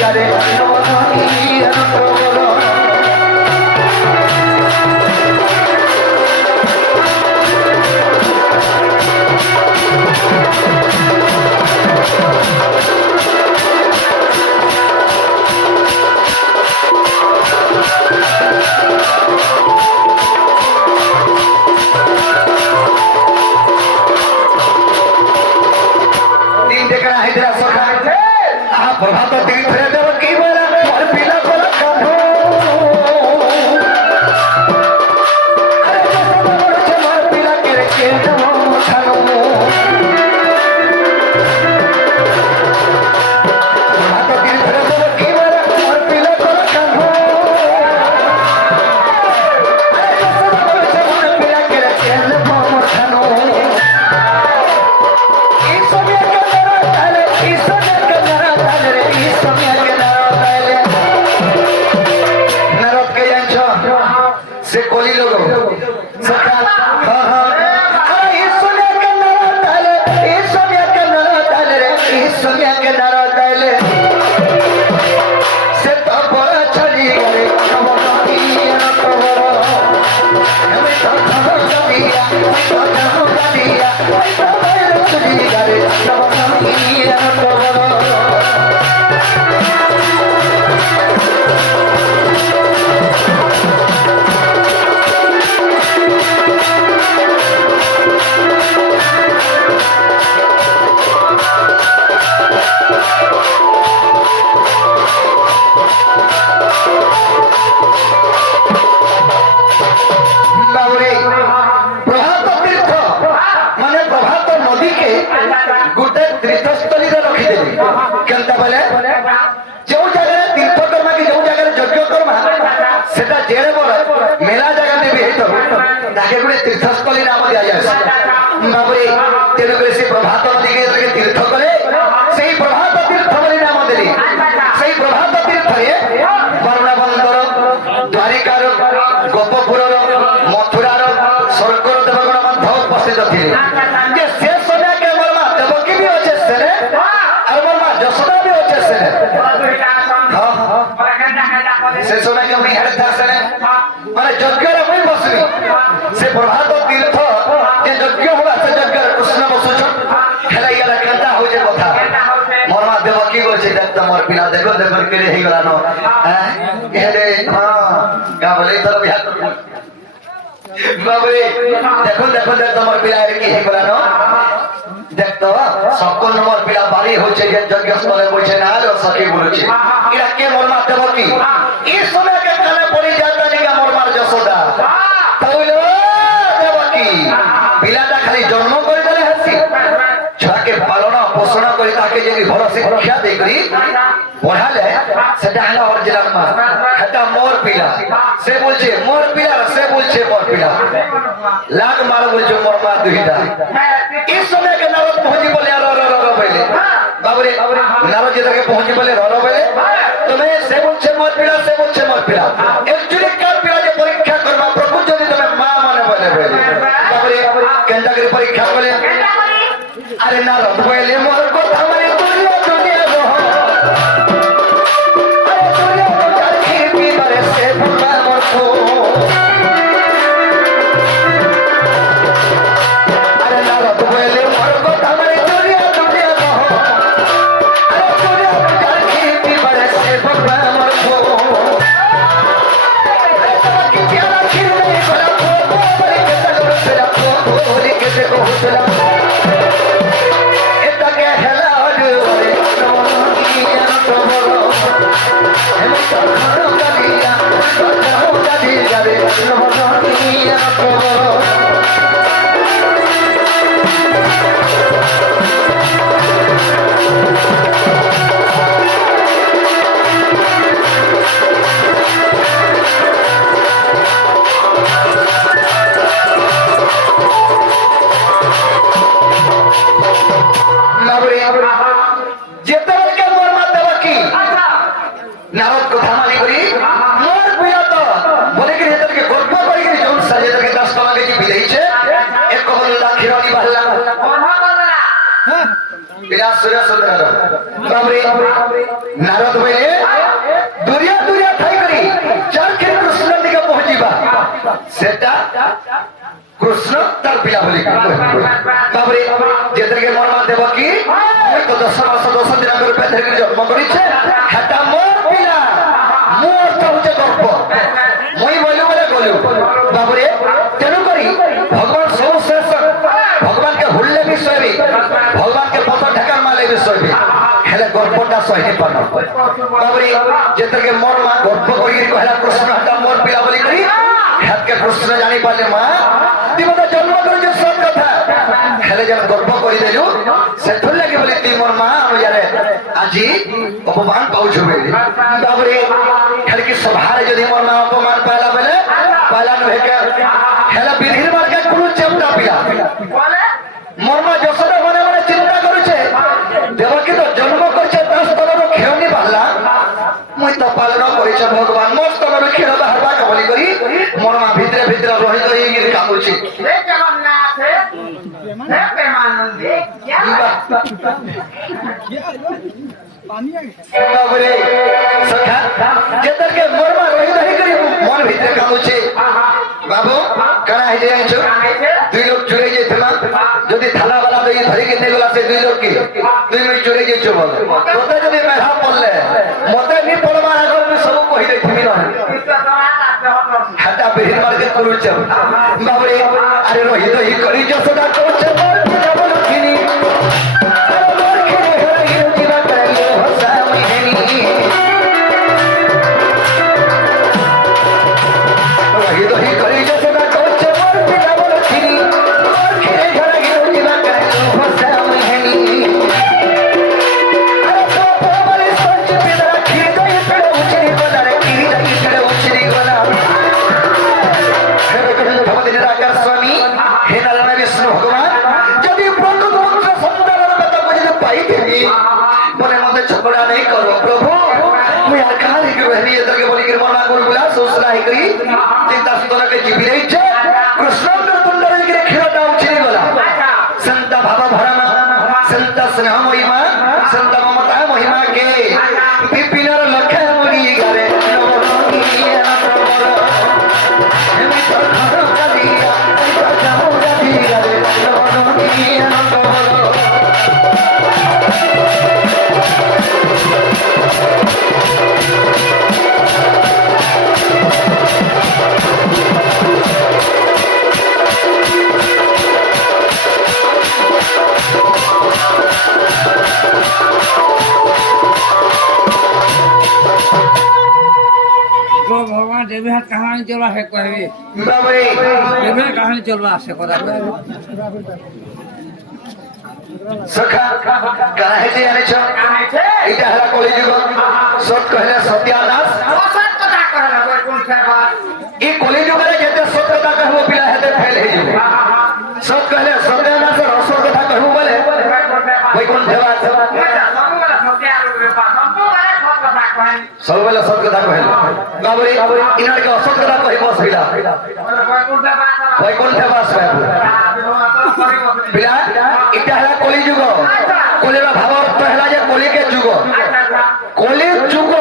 গারে প্রভাত দিন ফেরে দেব কি বলে মোর পিলা বলা কাঁধো আরে যশোদা বলছে মোর পিলা কেড়ে কে দেব ছানো প্রভাত দিন ফেরে দেব কি বলে মোর পিলা বলা কাঁধো আরে যশোদা বলছে মোর পিলা কেড়ে কে দেব ছানো এই সবে কানারা তালে এই সবে কানারা তালে রে এই সবে কানারা তালে নারদ কে জানছো সে কলি লোক সকাল আরে এই সবে কানারা তালে এই সবে কানারা তালে রে এই সবে কানারা তালে সে তো বড় চলি গলে নবকি নতবর আমি তো খবর দিয়া তো জানো দিয়া তো বড় চলি গলে নবকি নতবর বাবুরে প্রভাত তীর্থ মানে প্রভাত নদীকে গোটে তীর্থস্থলীরে রখিদেবে কেনতা বলে যে জায়গায় তীর্থ কর্মা কি যে জায়গায় যজ্ঞ কর্মা সেটা যেড়ে বড় মেলা জায়গা দেবে হইতো তাকে গোটে তীর্থস্থলী নাম দিয়া যায় বাবুরে তেণু করে সে প্রভাত নদীকে তীর্থ করে সেই প্রভাত তীর্থ বলে নাম দেবে সেই প্রভাত তীর্থে বরুণা বন্দর দ্বারিকার গোপপুরর মথুরার স্বর্গর দেবগণ মধ্য উপস্থিত ଥିଲେ যে সে সময়কে মোর মা দেবকী বি অছে সেনে আর মোর মা যশোদা বি অছে সেনে সে সময়কে মুই হেড থা সেনে মানে যজ্ঞরে মুই বসলি সে প্রভাত তীর্থ যে যজ্ঞ হলা সে যজ্ঞর কৃষ্ণ বসুছ খেলাই গেলা কেনটা হইছে কথা মোর মা দেবকী বলছে দেখ তোমার পিলা দেখো দেখো কেড়ে হই গলা ন হ্যাঁ হেরে গা বলে তোর বিয়া বাবুরে দেখো দেখো দেখ তোমার পিলা কি হই গলা ন দেখ তো সকল নম্বর পিলা বাড়ি হচ্ছে যে যজ্ঞস্থলে বসে না আলো সখী বলছে এরা কে মোর মা দেবকী এই সময়কে কানে পড়ি যাতা নিগা মোর মার যশোদা তাহলে দেবকী পিলাটা খালি জন্ম করে দেলে হাসি ছুয়াকে পালনা পোষণ করে তাকে যদি ভালো শিক্ষা দেই করি পড়ালে সেটা হলো অরিজিনাল মা এটা মোর পিলা সে বলছে মোর পিলা সে বলছে মোর পিলা লাগ মার বলছে মোর মা দুইটা এই সময় কে নারদ পৌঁছি বলে র র র বলে বাবুরে নারদ যেটাকে পৌঁছি বলে র র বলে তুমি সে বলছে মোর পিলা সে বলছে মোর পিলা একচুয়ালি কার পিলা যে পরীক্ষা করবা প্রভু যদি তুমি মা মানে বলে বাবুরে কেনটা করে পরীক্ষা বলে আরে নারদ বলে মোর কথা মানে দুনিয়া দুনিয়া রহ আরে দুনিয়া তো জানি বিবারে সে ভুলা মোর কো আরে নারদ বলে মোর কথা মানে দুনিয়া দুনিয়া রহ আরে দুনিয়া তো জানি বিবারে সে ভুলা মোর কো আরে তোরা কি প্যারা খিরনে গলা কো বলে কে তলো তেরা কো বলে কে দেখো চলা নারদ কথা মানি করি মোর বুয়া তো বলে কি এদেরকে গল্প করি কি যখন সাজে এদেরকে 10 টাকা কেজি বিলেইছে এক কবল লাখিরনি বাহলা বিলাস সুরেশ যশোদার বাবরে নারদ বলে দুরিয়া দুরিয়া থাই করি যার ক্ষেত্রে কৃষ্ণ দিকে পৌঁছিবা সেটা কৃষ্ণ তার পিলা বলি তারপরে যেদেরকে মর্মা দেব কি তো 10 মাস 10 দিন আগে পেটে জন্ম করেছে সেটা মোর পিলা মোর তো হচ্ছে গর্ব মই বলি বলে গলু বাবরে তেন করি ভগবান সর্বশ্রেষ্ঠ ভগবানকে হুল্লে বিষয়বি ভগবানকে পথ ঢাকার মালে বিষয়বি হেলে গর্বটা সহে পান বাবরে যেদেরকে মর্মা গর্ব করি কহলা কৃষ্ণ সেটা মোর পিলা বলি করি হাতকে কৃষ্ণ জানি পারলে মা তুই জন্ম করেছ সব কথা হেলে যেন গর্ব করে দেলু সেঠুর লাগে বলে তুই মোর মা আমি জানে আজি অপমান পাউছু বলে তারপরে হেলে কি সভারে যদি মোর মা অপমান পাইলা বলে পাইলা নহে হেলে বিধির মার্গে কোন চেপটা পিলা মোর মা যশোদা মনে মনে চিন্তা করেছে দেবকী তো জন্ম করছে তার স্তরের খেয়নি পারলা মুই তো পালন করেছে ভগবান মোর স্তরের খেয় বাহারবা বলি করি মোর মা ভিতরে ভিতরে রহি রহি কামুছি যেদেরকে মরমা রহি রহি করি মন ভিতরে কামুছে বাবু কানা হয়ে যাইছো দুই লোক চলে যাইছিলা যদি থালা বালা দিয়ে ধরিকে নিয়ে গেলা সে দুই লোক কি দুই লোক চলে যাইছো বল তোতে যদি মেধা পড়লে মতে নি পড়বার আগে আমি সব কই দেইছিলি না হাটা বিহির মার্কে করুছে বাবরে আরে রহি রহি করি যশোদা করছে মোর পিতা বল কিনি মোর কিনি হই জীবা কালে হসা মহিনী রহি রহি করি যশোদা করছে মোর পিতা বল কিনি মোর কিনি হই জীবা কালে হসা মহিনী আরে তো বলে সঞ্চ পিতা কি কই পড়ে উচরি গলা রে কি যাই পড়ে উচরি গলা নিরাকার স্বামী হে নারায়ণ বিষ্ণু ভগবান যদি প্রকৃত পুত্র সন্তানের কথা বুঝতে পাইতেনি মনে মধ্যে ঝগড়া নেই করো প্রভু মুই আর কাহারি কে রহনি এদেরকে বলি কি মনা করু বলা সোসরাই করি চিন্তা সুতরাকে জীবি রইছে কৃষ্ণের তুণ্ডরে গিরে খেলটা উছিরি গলা সন্ত ভাব ভরমা সন্ত স্নেহ মহিমা সন্ত মমতা মহিমা কে বিপিনর লক্ষ্য মুড়ি গারে নবরঙ্গী भगवान देवी हाथ कहानी चलवा है कहबे बाबरे देवी कहानी चलवा से কথা सखा काहे जे आनेछ এটা হলা কলিযুগ সত কহিলে সত্যানাশ সত কথা कहला কোন সেবা এই কলিযুগরে যেতে সত কথা কহব পিলা হেতে ফেল হই যাবে সত কহিলে সত্যানাশ আর অসত কথা কহব বলে বৈকুণ্ঠ দেবা सबवेला सत कथा कहल बाबरे इनार के असत कथा कहि बसबिला वैकुंठ बास बाबू बिला इटा हला कली जुग कलिरा भाव अर्थ हला जे कली के जुग कली जुग